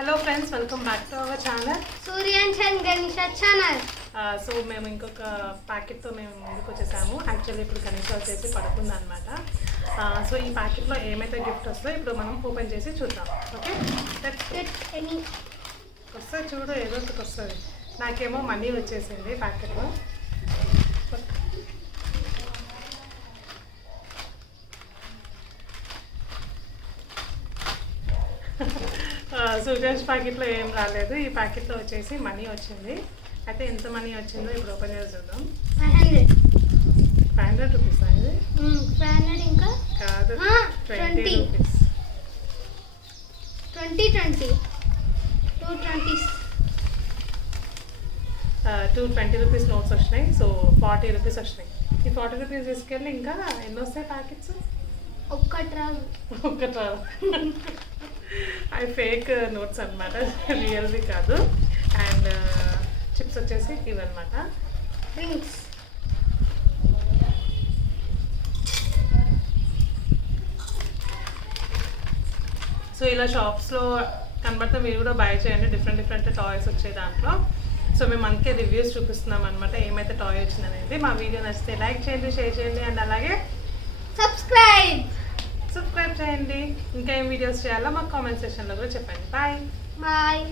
Hello friends, welcome back to our channel Suryansh and Ganesh channel. So మేము ఇంకొక ప్యాకెట్తో మేము ముందుకు వచ్చేసాము. యాక్చువల్లీ ఇప్పుడు గణేష్ వచ్చేసి పడుకుంది అనమాట. సో ఈ ప్యాకెట్లో ఏమైతే గిఫ్ట్ వస్తుందో ఇప్పుడు మనం ఓపెన్ చేసి చూద్దాం. ఓకే, వస్తుంది చూడు, ఏదో ఒకటి వస్తుంది. నాకేమో మనీ వచ్చేసింది ప్యాకెట్లో. సూర్యాష్ ప్యాకెట్లో ఏం రాలేదు, ఈ ప్యాకెట్లో వచ్చేసి మనీ వచ్చింది. అయితే ఎంత మనీ వచ్చిందో ఇప్పుడు ఓపెన్ చేసి చూద్దాం. 500 రూపీస్ ఇది. 500 ఇంకా కాదు, 20 రూపీస్. 220 రూపీస్ నోట్స్ వచ్చినాయి. సో 40 రూపీస్ వచ్చినాయి. ఈ 40 రూపీస్ తీసుకెళ్ళి ఇంకా ఎన్ని వస్తాయి ప్యాకెట్స్? ఒక్కటి రాదు. అవి ఫేక్ నోట్స్ అనమాట, రియల్వి కాదు. అండ్ చిప్స్ వచ్చేసి ఇవన్నమాట. డ్రింక్స్ సో ఇలా షాప్స్లో కనబడితే మీరు కూడా బై చేయండి. డిఫరెంట్ టాయ్స్ వచ్చాయి దాంట్లో. సో మేము అందుకే రివ్యూస్ చూపిస్తున్నాం అనమాట, ఏమైతే టాయ్ వచ్చింది అనేది. మా వీడియో నచ్చితే లైక్ చేయండి, షేర్ చేయండి, అండ్ అలాగే సబ్స్క్రైబ్ చేయండి. ఇంకా ఏం వీడియోస్ చేయాలో మాకు కామెంట్ సెక్షన్లో కూడా చెప్పండి. బాయ్.